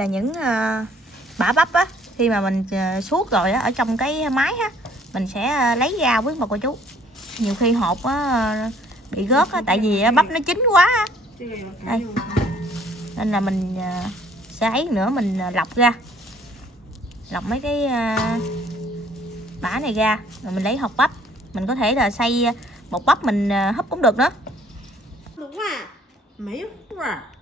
Là những bã bắp á, khi mà mình suốt rồi á, ở trong cái máy á, mình sẽ lấy ra với bà cô chú. Nhiều khi hột á, bị rớt á, tại vì bắp nó chín quá á. Đây. Nên là mình sẽ ấy nữa, mình lọc ra, lọc mấy cái bã này ra, rồi mình lấy hột bắp. Mình có thể là xay bột bắp mình hấp cũng được nữa. Đúng à? Mấy phút à?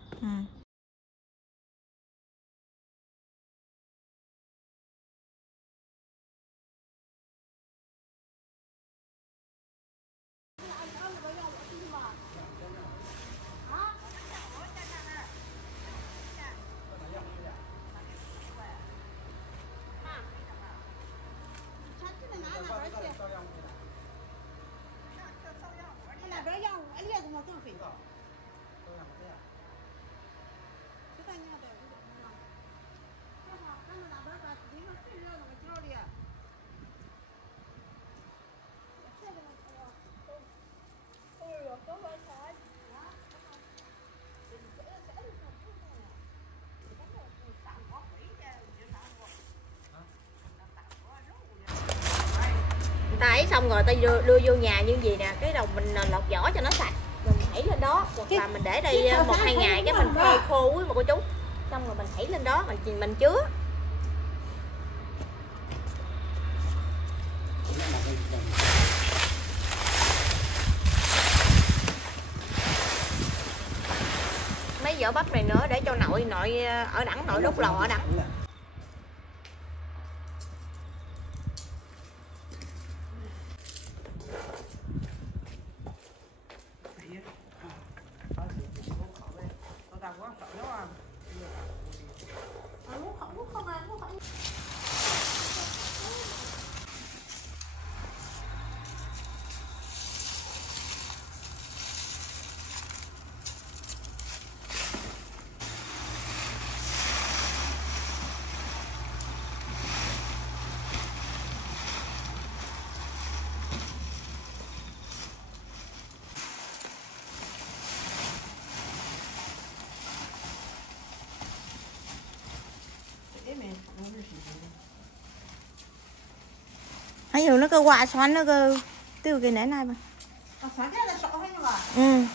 Ta ấy xong rồi ta đưa vô nhà như gì nè, cái đầu mình lột vỏ cho nó sạch, mình thảy lên đó, hoặc là mình để đây 1-2 ngày cái mình phơi khô với một cô chú, xong rồi mình thảy lên đó mình chứa. Mấy vỏ bắp này nữa để cho nội ở đẳng, nội đốt lò ở đẳng. Thấy dù nó cứ qua xoắn nó cứ tiêu cái nãy nay mà. Ừ.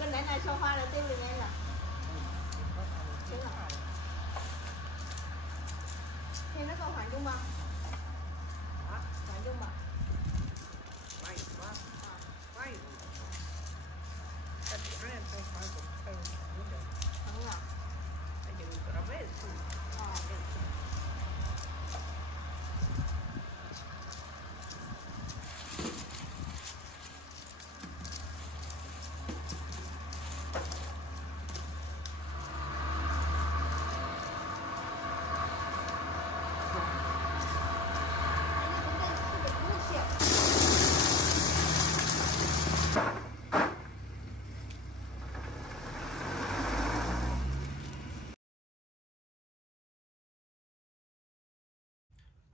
Cái nãy nay sofa là tiêu rồi nha là. Thì nó còn Hoàng Dung không? Hoàng Dung mà.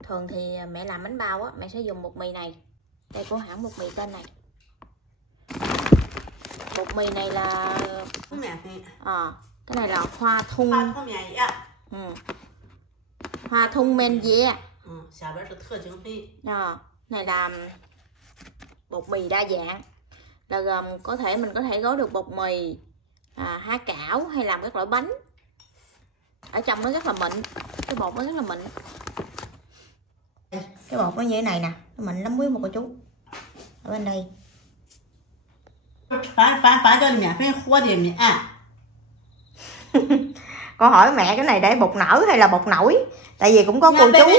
Thường thì mẹ làm bánh bao á, mẹ sẽ dùng bột mì này. Đây của hãng bột mì tên này. Bột mì này là cái này là hoa thun. Hoa thun men dê. Này là bột mì đa dạng. Là gồm mình có thể gói được bột mì, há cảo hay làm các loại bánh. Ở trong nó rất là mịn, cái bột nó rất là mịn. Cái bột nó như thế này nè, nó mịn lắm quý một cô chú. Ở bên đây. Con hỏi mẹ cái này để bột nở hay là bột nổi? Tại vì cũng có cô chú.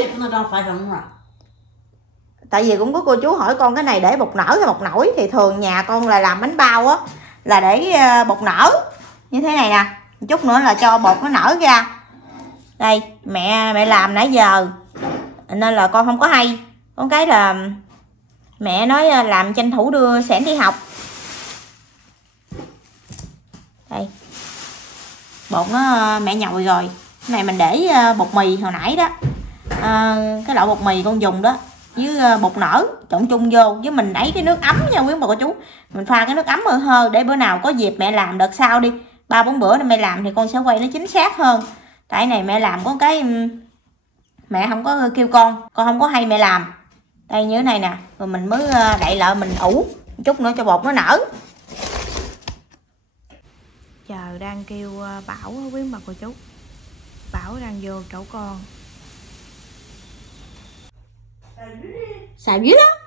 Tại vì cũng có cô chú hỏi con cái này để bột nở hay bột nổi, thì thường nhà con là làm bánh bao á là để bột nở như thế này nè, một chút nữa là cho bột nó nở ra. Đây mẹ làm nãy giờ nên là con không có hay. Có cái là mẹ nói làm tranh thủ đưa Sẻn đi học. Đây, bột nó mẹ nhồi rồi. Cái này mình để bột mì hồi nãy đó, cái loại bột mì con dùng đó với bột nở trộn chung vô, với mình lấy cái nước ấm nha quý bà cô chú. Mình pha cái nước ấm hơi để bữa nào có dịp mẹ làm đợt sau đi, 3-4 bữa này mẹ làm thì con sẽ quay nó chính xác hơn. Tại này mẹ làm có cái mẹ không có kêu con không có hay mẹ làm. Đây như thế này nè, rồi mình mới đậy lại, mình ủ chút nữa cho bột nó nở. Chờ đang kêu Bảo quý bà cô chú. Bảo đang vô chỗ con. Xào dưới đó.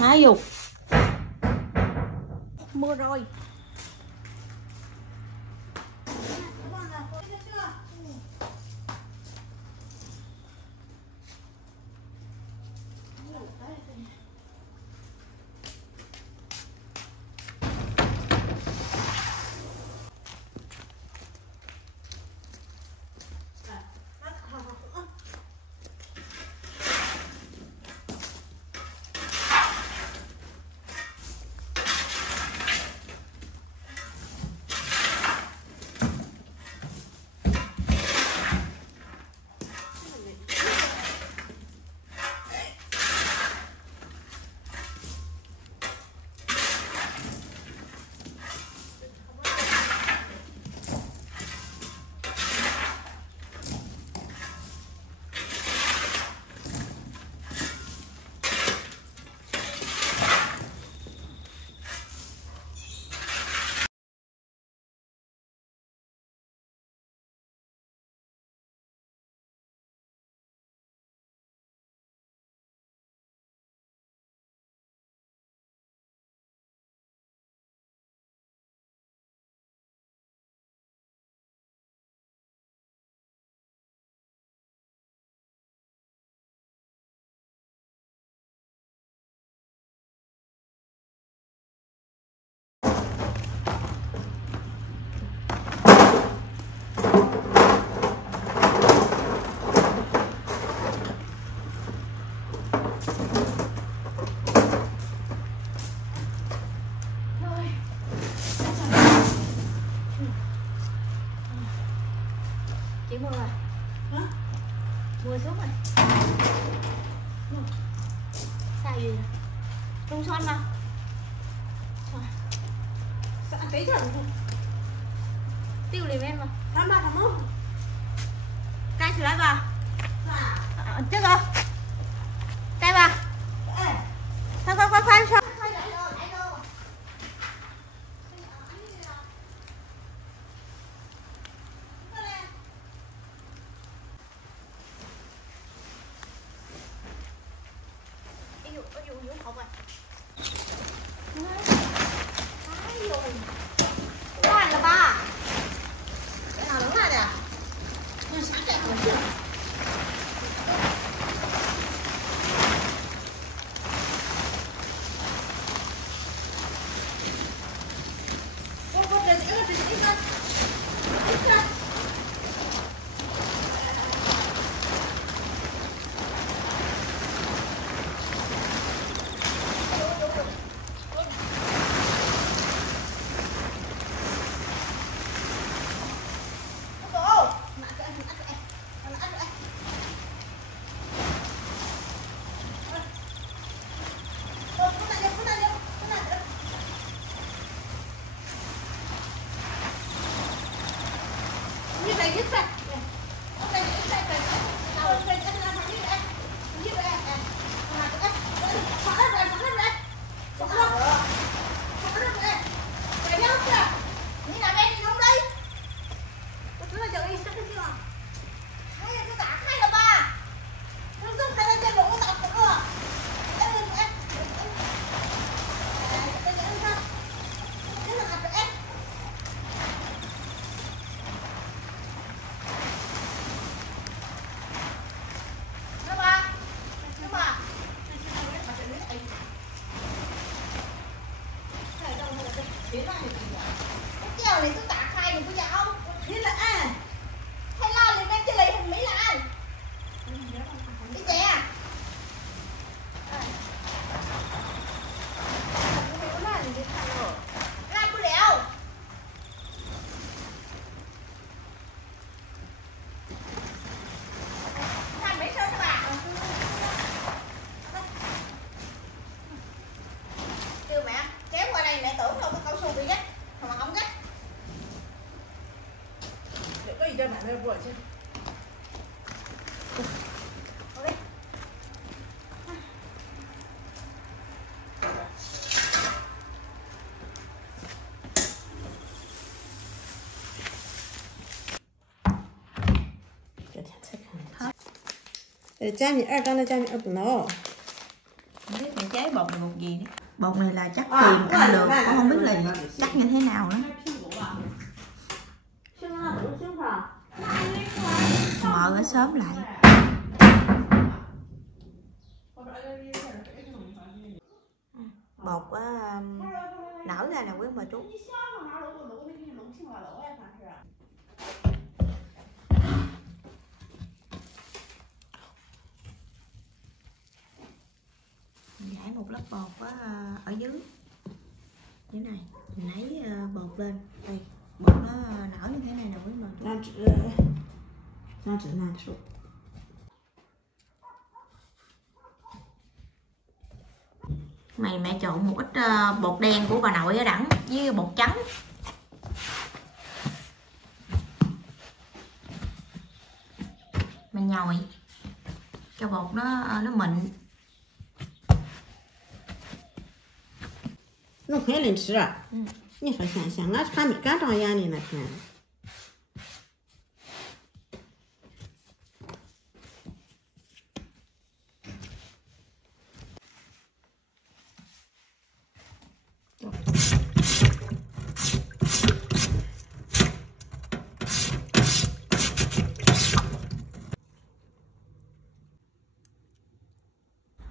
Hả Dục? Mưa rồi. Chị mưa rồi. Hả? Mưa xuống rồi. Sao gì vậy? Tung son mà. Sao ăn tí rồi? Tiêu liềm em mà. Thăm ba thăm mốt. Cay thử lại bà. À. Chứ cơ. Cay bà. Ê. Khoan. Ngoan là ba. Cái nào đúng rồi nè. Nhưng sáng chạy còn chưa. 去。 加米二缸的加米二不孬。 Không biết mình chế bột là bột gì nữa. Bột này là chắc tìm ăn được, cũng không biết là chắc như thế nào nữa. Mở cái sớm lại. Bột nở ra nè quý bà chú. Mình rải một lớp bột ở dưới thế này, mình lấy bột lên đây, bột nó nở như thế này nè quý bà chú. Này mẹ trộn một ít bột đen của bà nội ở đẳng với bột trắng. Mình nhồi cho bột nó mịn. 弄开了吃啊？你说香香，俺还没敢长眼呢，那天。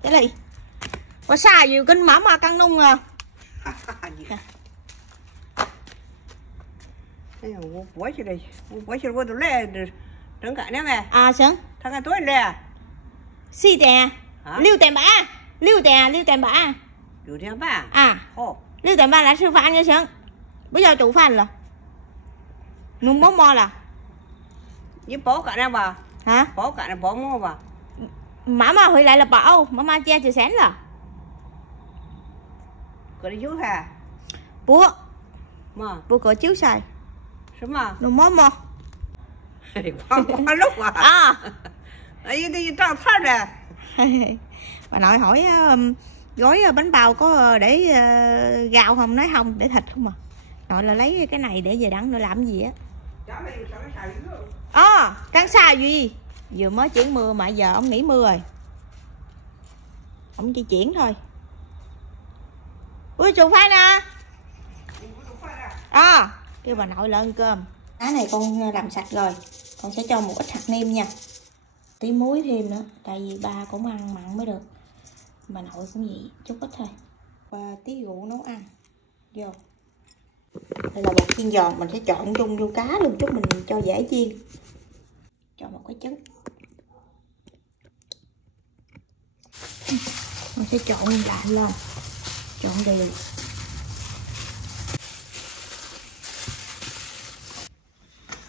Cái này có xa nhiều kinh mắm mà căng nung à. 哎呀，我过去了，我都来这正干了没？ À sướng. 他看多少来？ Xì tè. Hả? Lưu tèm bả. Lưu tèm bả. 6点半。 À. 好， Lưu tèm bả là sư phạm nha sướng. Bây giờ chủ phạm là. Nung món mò là. 你包干了吧？ Hả? 包干了包馍吧？ Mama hồi lại là bảo. Mama che chữ sáng là. 搁里有菜。 Bố. 嘛？ Bố có chiếu xài. 什么？ Nung món mò. 光肉啊！ À. 哎呀，得长菜了。 Bà nội hỏi gói bánh bao có để gạo không, nói không, để thịt không à. Nội là lấy cái này để về đắng nữa làm gì á. Cắn xa gì vừa mới chuyển mưa mà giờ ông nghỉ mưa rồi, ông chỉ chuyển thôi. Ui chuột phai nè. Kêu bà nội lên cơm. Cái này con làm sạch rồi, con sẽ cho một ít hạt nêm nha, tí muối thêm nữa, tại vì ba cũng ăn mặn mới được. Bà nội cũng vậy, chút ít thôi. Và tí rượu nấu ăn vô. Đây là bột chiên giòn, mình sẽ trộn chung vô cá luôn chút mình cho dễ chiên. Cho một cái trứng. Mình sẽ trộn lại lên, trộn đều.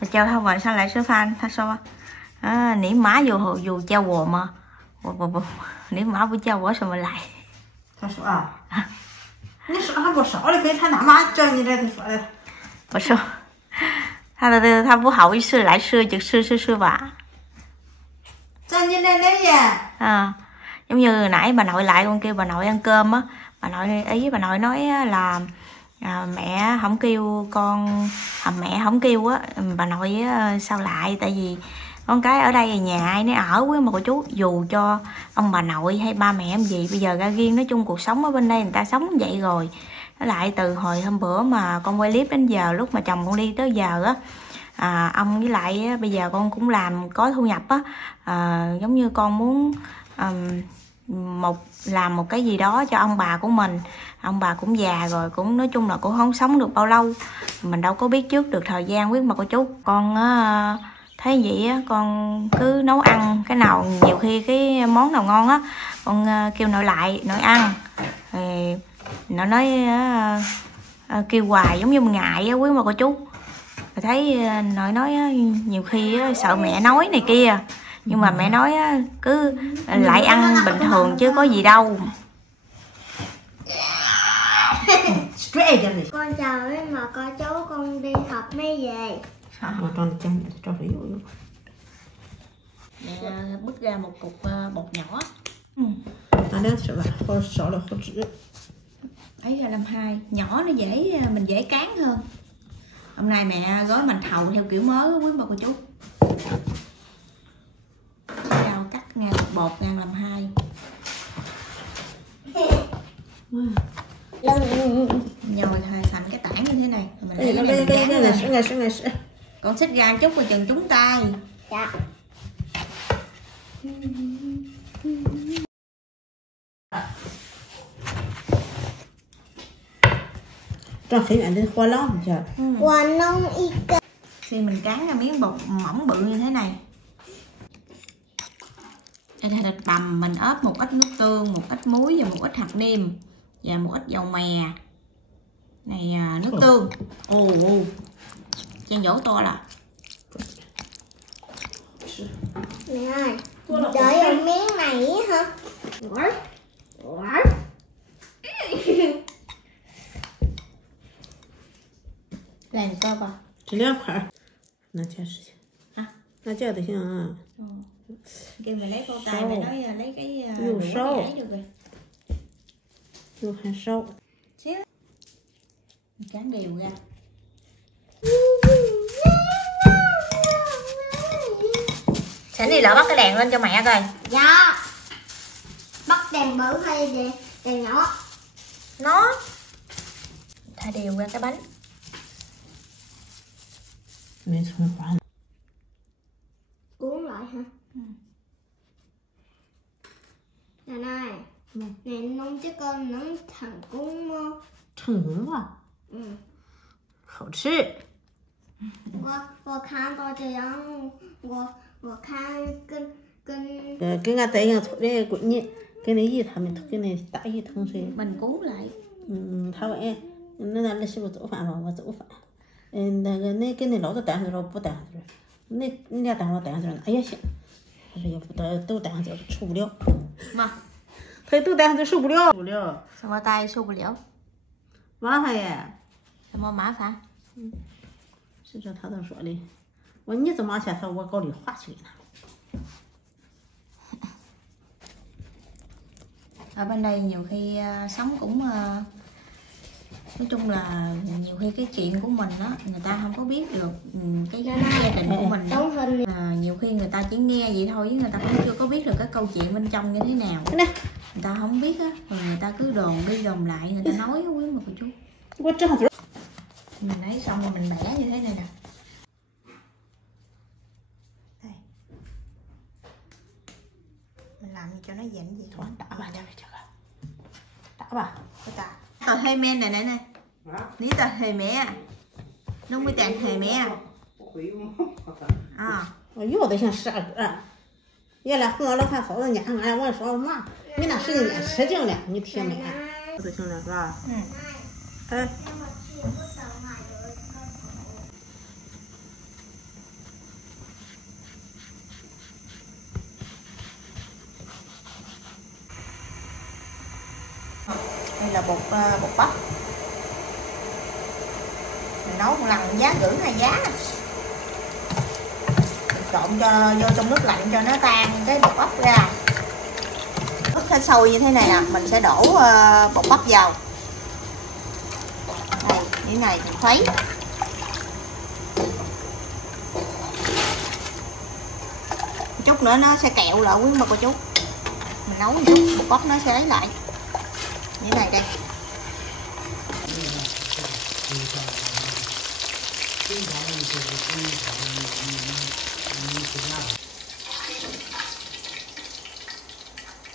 Mà chào không vậy sao lại sư phan tha sao nỉ má dù treo quồ mà nỉ má với treo quá sao mà lại. 他说啊，你说他不少了，给他哪妈叫你来，他说的。我说他不好意思来吃就吃吧. 叫你来来呀。 Giống như nãy bà nội lại con kêu bà nội ăn cơm á, bà nội ý bà nội nói là mẹ không kêu con, mẹ không kêu á, bà nội sao lại, tại vì con cái ở đây nhà ai nấy ở với mà cô chú, dù cho ông bà nội hay ba mẹ em gì bây giờ ra riêng, nói chung cuộc sống ở bên đây người ta sống vậy rồi. Nó lại từ hồi hôm bữa mà con quay clip đến giờ, lúc mà chồng con đi tới giờ á, ông với lại bây giờ con cũng làm có thu nhập á, giống như con muốn làm một cái gì đó cho ông bà của mình. Ông bà cũng già rồi, cũng nói chung là cũng không sống được bao lâu, mình đâu có biết trước được thời gian quyết mà cô chú. Con thấy vậy á, con cứ nấu ăn cái nào, nhiều khi cái món nào ngon á con kêu nội lại nội ăn, thì nó nói kêu hoài giống như ngại á quý mà cô chú. Rồi thấy nội nói nhiều khi sợ mẹ nói này kia, nhưng mà mẹ nói cứ lại ăn bình thường chứ có gì đâu. Con chào với mà có cháu con đi học mới về. Mà cho rượu. Mẹ bứt ra một cục bột nhỏ.拿2匙吧，或者少了或纸。Ấy ra làm 2. Nhỏ nó dễ, mình dễ cán hơn. Hôm nay mẹ gói mành thầu theo kiểu mới quý bà cô chú. Rau cắt ngang bột ngang làm 2. Nhồi thành cái tảng như thế này. Rồi mình lấy cái này mình cán lên. Con xích ra chút rồi chừng trúng tay. Dạ.这很远的火浪去。 Quả nông y cơ. Khi mình cán ra miếng bột mỏng bự như thế này. Đây là thịt bằm, mình ớp một ít nước tương, một ít muối và một ít hạt nêm và một ít dầu mè. Này nước tương. Ồ, chan dỗ to là. Mẹ ơi, đợi ở miếng này hả? Làm sao bà?这2块，那件事情。啊，那件就行啊。Kêu mày lấy bao tay, mày nói lấy cái Dù đũa sâu. để ấy được rồi. 又很少。 Xíu. Mình cán đều ra. Sẵn đi lỡ bắt cái đèn lên cho mẹ coi. Dạ. Bắt đèn bự hay đèn nhỏ? Nó. Thả đều ra cái bánh. 没葱花。 Cuốn lại hả? Nè này, nè nông chứ con nóng thằng cuốn không? 成功了，好吃。我看到这样，我看跟跟俺在一样村的闺女，跟那姨他们，跟那大姨同岁。 Mình cuốn lại. 他问哎，那儿媳妇做饭吧，我做饭。那个那跟那老子带上嘴儿不带上嘴儿，你俩带上我带上嘴儿，哎呀行。他说要不都带上嘴儿受不了。 Mà. 他都带上嘴儿受不了。受不了。 Sao qua tay xô bù liễu. 麻烦呀。 Sao mà má phá. 是这他都说的。我说你这么钱，他说我搞的花去呢。 Ở bên đây nhiều khi sống cũng nói chung là nhiều khi cái chuyện của mình á người ta không có biết được cái gia đình của mình đó. Nhiều khi người ta chỉ nghe vậy thôi, với người ta cũng chưa có biết được cái câu chuyện bên trong như thế nào. Người ta không biết á, rồi người ta cứ đồn đi đồn lại, người ta nói quý mà cô chú. Mình lấy xong rồi mình bẻ như thế này nè. Đây. Mình làm cho nó dặn gì. Đã bà đây chắc à. Đã bà. Có ta. Tờ hơi men này này. Ní tờ hơi mẹ. Đúng với tàn hơi mẹ. À. 有的像蛇哥，原来和我老汉嫂子撵俺，我说妈，你那使劲撵使劲了，你听没？就行了是吧？哎。 Đây là bột bắp. Mình nấu một lần giá rưỡi 2 giá. Mình trộn cho vô trong nước lạnh cho nó tan cái bột bắp ra. Nước nó sôi như thế này nè, mình sẽ đổ bột bắp vào. Đây, như này thì khuấy. Chút nữa nó sẽ kẹo lại quý bà cô chú. Mình nấu một chút bột bắp nó sẽ lấy lại. Như này đây.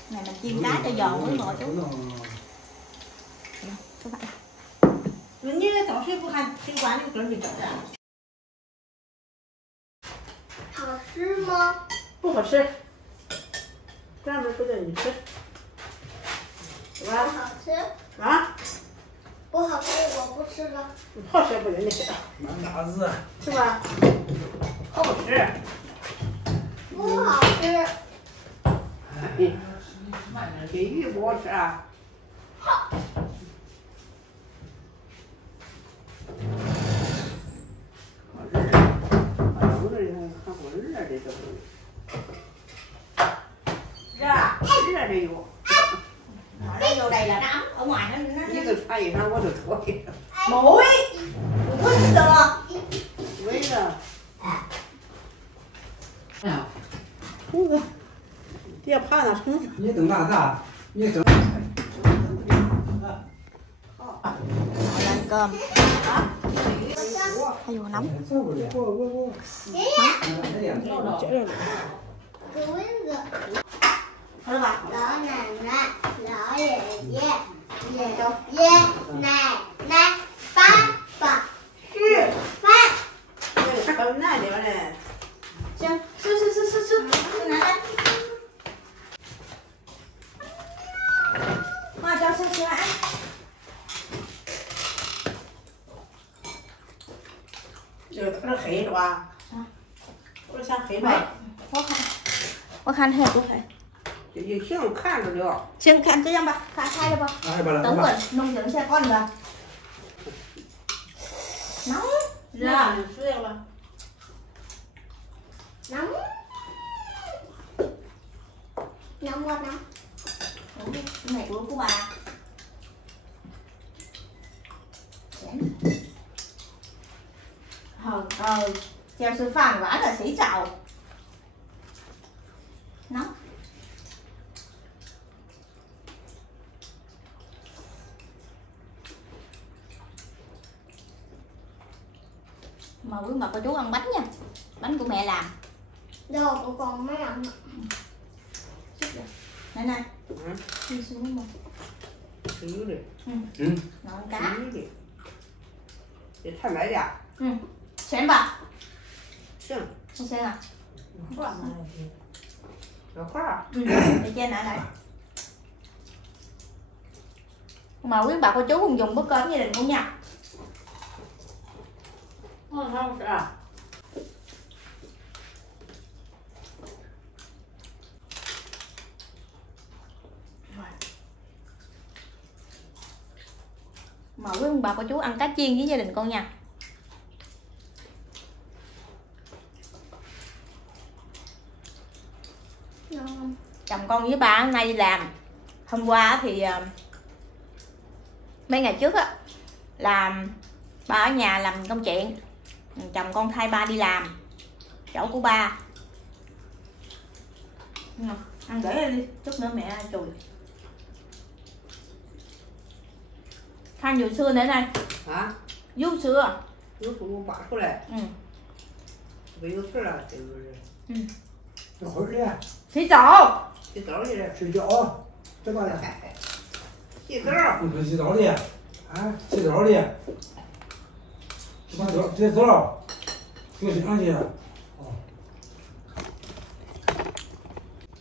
Này mình chiên cá cho giòn với ngồi chú. Các bạn. 你倒水不还挺管你根儿没着的。好吃吗？不好吃，专门不叫你吃，是吧？好吃。啊？不好吃，我不吃了。好吃不叫你吃，满大子，是吧？好吃。不好吃。给鱼不好吃啊？好吃，好吃的，还好吃的这都。Thế là đầy đủ. Nó vô đây là nó ấm, ở ngoài nó Như từ thay nó có được thôi. mũi mũi được. Bây giờ không rồi. Tiếp pha là không.你等大大，你等。 Rồi ăn cơm. Hay vô nóng. Thôi bà. Đó nè nè, đó về về về nè nè ba ba sư ba. Cầm này để mà nè. Xem, sư. Nè đây. Mà cho sư ăn. Rồi nó khỉ rồi. Nó sao khỉ vậy? Có khăn hết cũng phải. Chỉ xem khăn rồi được. Xem khăn cho em bà, khai được không?哎，把它 Tống 把 rồi, nông dưỡng xe con rồi. Nóng. Là xem mà. Nóng nóng quá nóng. Đúng đi, cái này của bà. Chèo sư phạm quá là xí chảo. Nóng. Mà quý bà cô chú ăn bánh nha. Bánh của mẹ làm. Đồ của con mới ăn. Này này. Đi xuống một. Xíu đi. Ngon cá. Xíu đi. Để thằng đấy đi à? Xem bà. Xem. Không xem à? Nó quá à? Để trên lại này. Mà quý bà cô chú cùng dùng bữa cơm gia đình luôn nha. Không à? Mà quý ông bà cô chú ăn cá chiên với gia đình con nha. Ngon. Chồng con với ba hôm nay đi làm. Hôm qua thì mấy ngày trước á là ba ở nhà làm công chuyện, chồng con thay ba đi làm chỗ của ba. Ăn để đi, chút nữa mẹ chùi. Khăn dụ xưa nữa này. Hả? Vú xưa. Lúc cũng bỏ cái này. Vì lúc đó là từ 一会儿呢， Xí chỗ. cái tối đi đây. 睡觉，对吧呢？ Chị tối. 不是洗澡的，啊，洗澡的，洗澡，洗澡，休息上去。哦，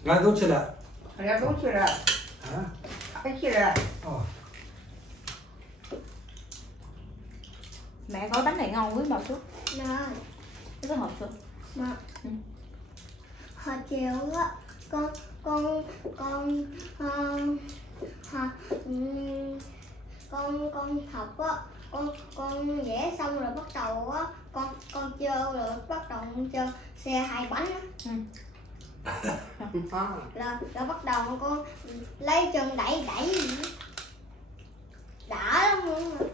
俺都去了， Hồi ra đúng chưa rồi? 啊， Cái chưa rồi? 哦， Mẹ gói bánh này ngon quý bà chú. Nè. Cái hộp xưa. Mà hồi chiều á con con học á, con vẽ xong rồi bắt đầu á con chơi rồi bắt đầu con chơi xe hai bánh á. Là bắt đầu con lấy chân đẩy đã lắm luôn mà.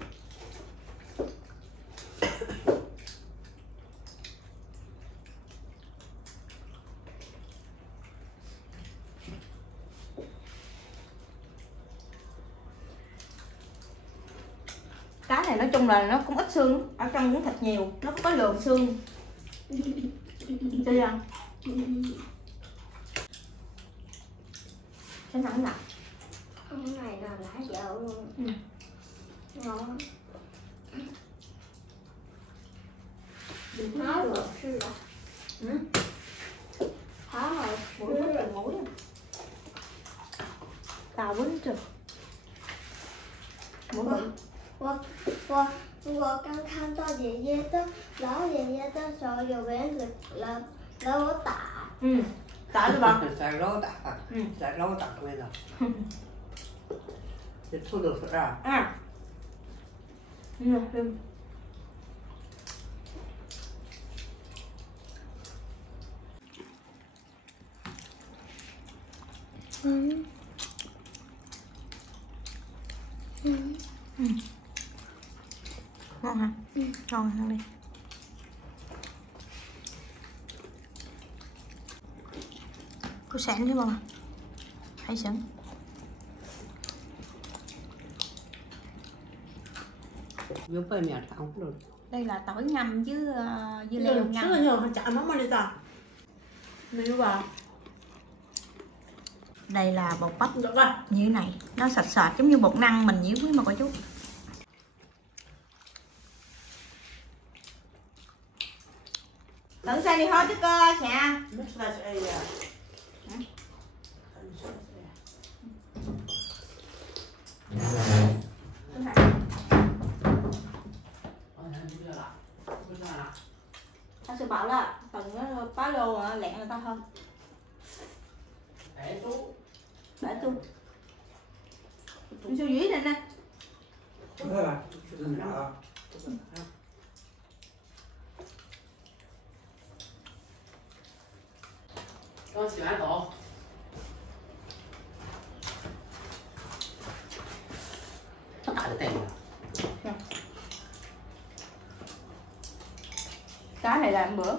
Cá này nói chung là nó cũng ít xương, ở trong cũng thịt nhiều, nó có lượng xương. Chưa ăn. Cái nặng nặng. Cái này là lá dậu luôn. Ngon. Nói rồi sư là. Hả rồi, Mũi rất là mũi. Tao quýnh chưa? Mũi bự. 我刚看到爷爷的老爷爷的手有人惹我打。Tại sao bà? Tại lâu tạc à? Tại lâu tạc bây giờ. Thì thu được rồi à? À. Ngon hả? Ngon hơn đi. Có sẵn chứ không? Hay sẵn. Vô bơi mèo không được. Đây là tỏi ngâm với dưa leo ngâm. Rất là nhiều, chả mắm mà đi ra. Mình vào. Đây là bột bắp Được rồi. như thế này, nó sạch sệt giống như bột năng mình nhiễu với mà coi chú. Thử xem đi thôi chứ cơ nha. Ta sẽ bảo là tầng nó phá lô lẹn người ta hơn. Để chú. Sao dưới này nè. Thế là đừng nhỏ.刚洗完澡， Nó tại cái này. Cái này là ăn bữa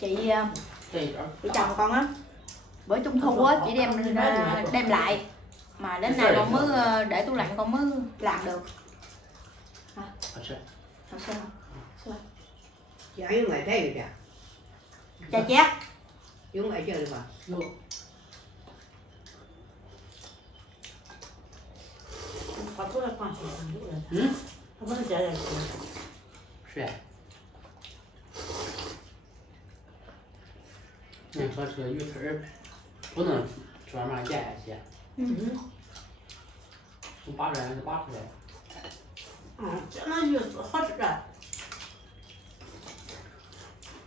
chị 这一点儿 chị chồng con á, bữa trung thu á chị đem lại mà đến nay con mới để tủ lạnh con mới làm được. 好吃。 Thật sao? Dạ, dùng lại thế rồi kìa. Chà chét. Dùng lại chơi được mà. 哟， Có thuốc là còn. Không có chơi được. 是呀。人说这个鱼刺儿不能专门腌一些，拔出来就拔出来。这那鱼是好吃的。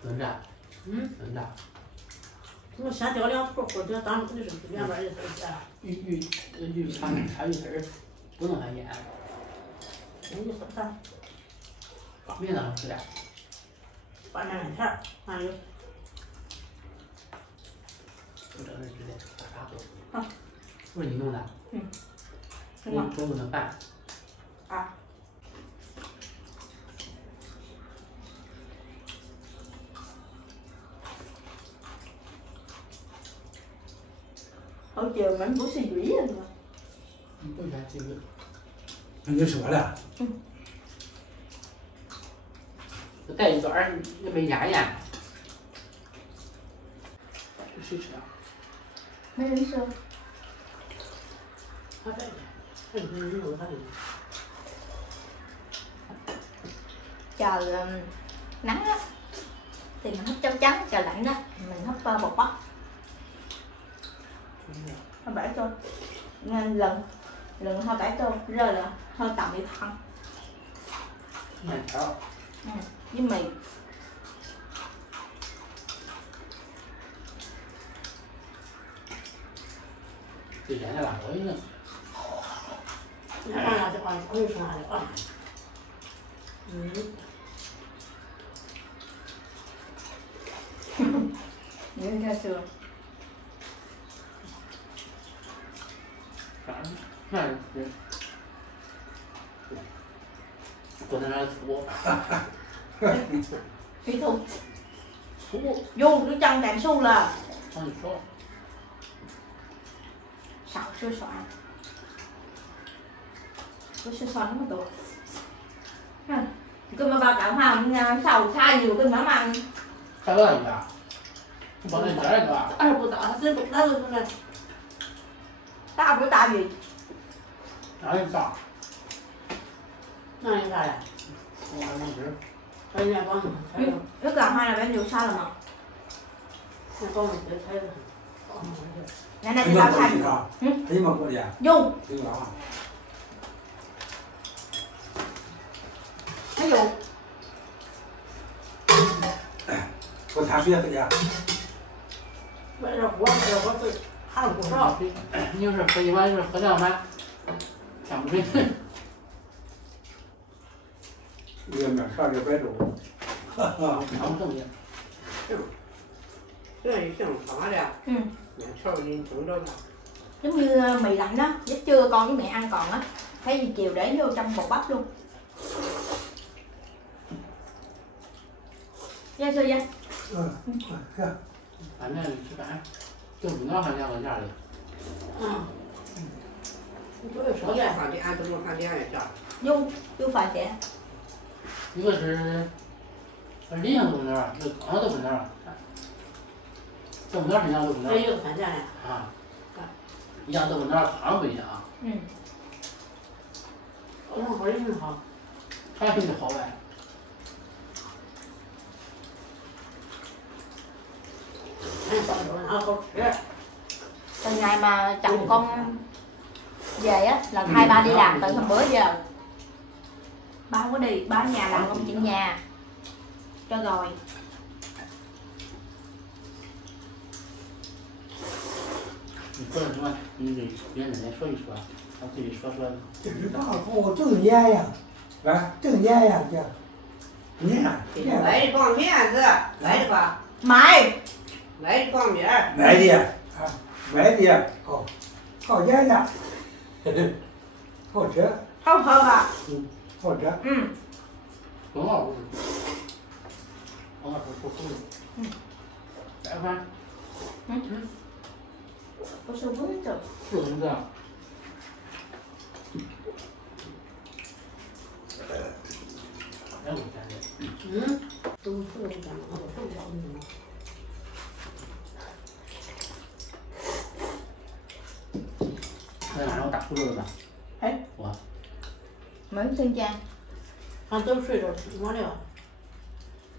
能炸，能炸。我先掉两坨，或者当时就是两边儿一头儿鱼它鱼刺儿不能它腌，你说啥？没那好吃的。把那两片儿，还有。我这是直接打啥都。不是你弄的？我中午的饭。 À. Hồi chiều mình bữa xì quỷ rồi mà. 不喜欢这个。你说了，带一段儿也没压呀。谁吃啊？ Mấy bánh xương. Hết đấy. Hết rồi, hết rồi. Trời nắng á thì mình hấp cháo trắng, trời lạnh á mình hấp bột bắp. Hơi bể thôi. Nên lần hơi bể thôi, rơi là hơi tầm bị thân. 面条。 Với mì. Từ sáng ra làm tối nữa. Nó là cho con có sao được. Như ra sườn.那是。不能让它粗。 Kỹ thuật. Vô cái chân cạnh su là 帮你说。 xào sơ xoạn. Có sơ xoạn nó được. Cứ mà bà cạo hoa xào xa nhiều cái mà ăn.啥个你啊？你帮人家那个。Ai bữa tỏ nó cũng đau luôn rồi. Tao bữa tao gì? 哪里炸？ Nó là sao à? 我没吃。 Đây là con. Nước cạo hoa là bao nhiêu sao là mật? Nhà con mình sẽ thấy. Này này 哎 thì 呀， tao 我 xanh. 的啊，哎呀妈，我的呀， Vô. 这个啊， Ví dụ. 我茶水也喝呀， Vậy là quá tôi ăn của nó. 你要是喝一碗，就是喝2碗，想不睡。一个面条一个白粥，哈哈，想不正经。 Cái này xem phá ra. Giống như mì lạnh đó, giúp trưa con với mẹ ăn còn á, thấy gì chiều để vô trong bột bắp luôn. Dạ sư dạ.反正吃饭就不能上两个家里。不是烧菜饭店，都是饭店的家。Vô phải chị. 一个是李阳豆腐脑，一个刚豆腐脑。豆腐脑是一样豆腐脑。还有饭店的。啊。一样豆腐脑汤不一样。好也很好。汤肯定好呗。好吃。 Từ ngày mà chồng con về á là hai ba đi làm từ hôm bữa giờ. Ba không có đi, ba ở nhà làm công chuyện nhà cho rồi. 你说什么？你给别人奶奶说一说，他自己说。就是刚好我正年呀，啊，正年呀，这年。买的方便子，买的吧？ Mày 买的方便。买的啊，买的好，好年呀，好吃， không hợp à? 好吃。很好吃。很好吃，不齁的。来饭。Có sư vướng hết rồi. 是不是这样？哎，我感觉。都是这样，我看着那晚上我打呼噜了吧？哎，我。 Mấy Sơn Trang. 俺都睡着没了。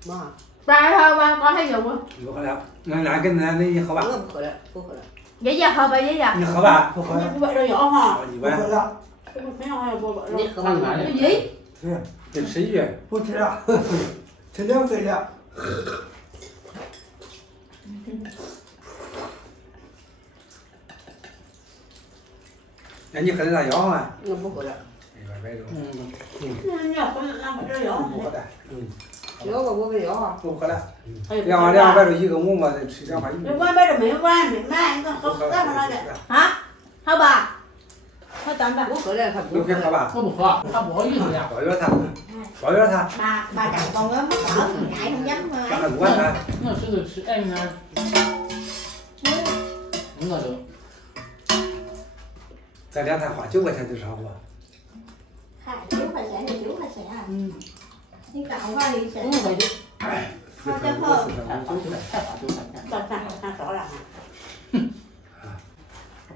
妈， Ba thôi ba con thấy dùng không? 不喝了，那跟你喝吧。我不喝了，不喝了。 Vậy giờ hợp rồi vậy giờ. 你喝吧，不喝你了。不买点药哈？你不喝们了，这不平常还不买你喝完饭了？ Cái gì? 是得吃一月，不吃了，吃2回了。那你喝的啥药啊？我不喝了。买着。你要喝俺买点药。不喝的。药我不要啊。不喝了。22块1个馍馍的吃2块1。我买着没买，你看喝干啥的？ Hả? Thôi bà. Thôi tạm bà. 我喝了，他不你可以喝吧。我不喝，他不好意思呀。抱怨他，抱怨他。 Bà chồng con á mắc cỡ ngại không dám. 让他管他。我吃就吃，哎，我都。 咱俩才花9块钱就上货。 9 phải xẻ này 9 phải xẻ à? Nhưng cậu qua đi xẻ. 我就。 Thôi cho thơm. 太花9块钱。饭少了。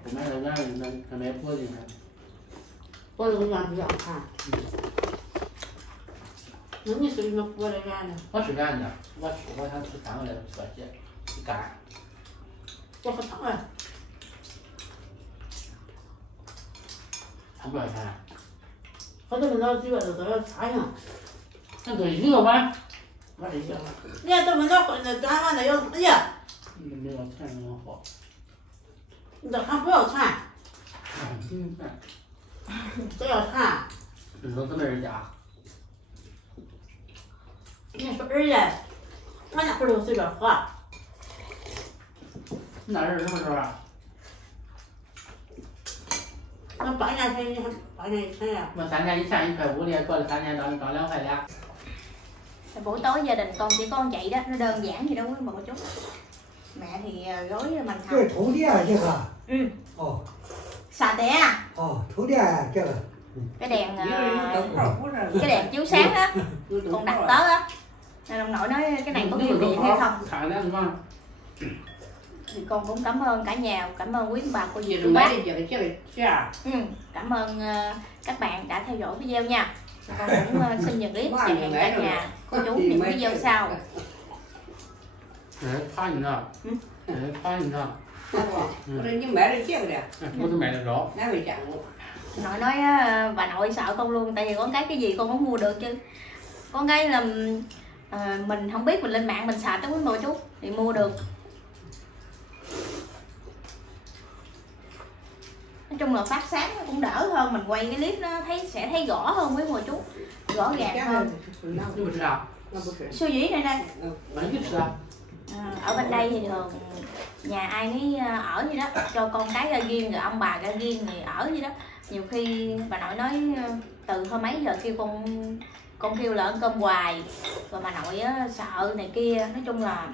不买那俺买饽饽呢。我这个圆比较看。那你是什么饽饽圆呢？我吃圆的，我想吃3个来做些，干。我喝汤了。汤多少钱？ 喝这么早几个都要差样。那就1个碗，碗1个。你看这么早喝那咱碗的要哎呀，没有钱那么好。你这还不要馋，这要馋。都是儿家。你说儿呀，俺家不是随便喝。那儿什么时候啊？那8年前你还8年以前呀？我3年以前1块5的，过了3年到2块2。 Buổi tối gia đình con chỉ có vậy đó, nó đơn giản gì đâu quý bà cô chú. Mẹ thì gói mình 这是头店这个。 Ừ. 哦 Xà tè à? 哦，头店这个。 Cái đèn cái đèn chiếu sáng á, con đặt tới á. Nên ông nội nói cái này có kim điện hay không? Thì con cũng cảm ơn cả nhà, cảm ơn quý bà cô dì cô bác. Cảm ơn các bạn đã theo dõi video nha. Con cũng xin nhật clip chào hẹn cả nhà cô chú những video sau. 怕你呢？怕你呢？我说你买的这个的，我都买得着。俺没见过。 Nội nói bà nội sợ con luôn, tại vì con cái gì con cũng mua được chứ. Con cái là mình không biết, mình lên mạng mình sạch đó quý cô chú thì mua được. Nói chung là phát sáng nó cũng đỡ hơn, mình quay cái clip nó sẽ thấy rõ hơn quý cô chú, rõ ràng hơn. 你不吃啊？ Su dĩ này đây. 那你吃啊？ Ở bên đây thì thường nhà ai nấy ở gì đó, cho con cái ra riêng rồi ông bà ra riêng thì ở gì đó. Nhiều khi bà nội nói từ thôi mấy giờ kêu con kêu là ăn cơm hoài, rồi bà nội sợ này kia, nói chung là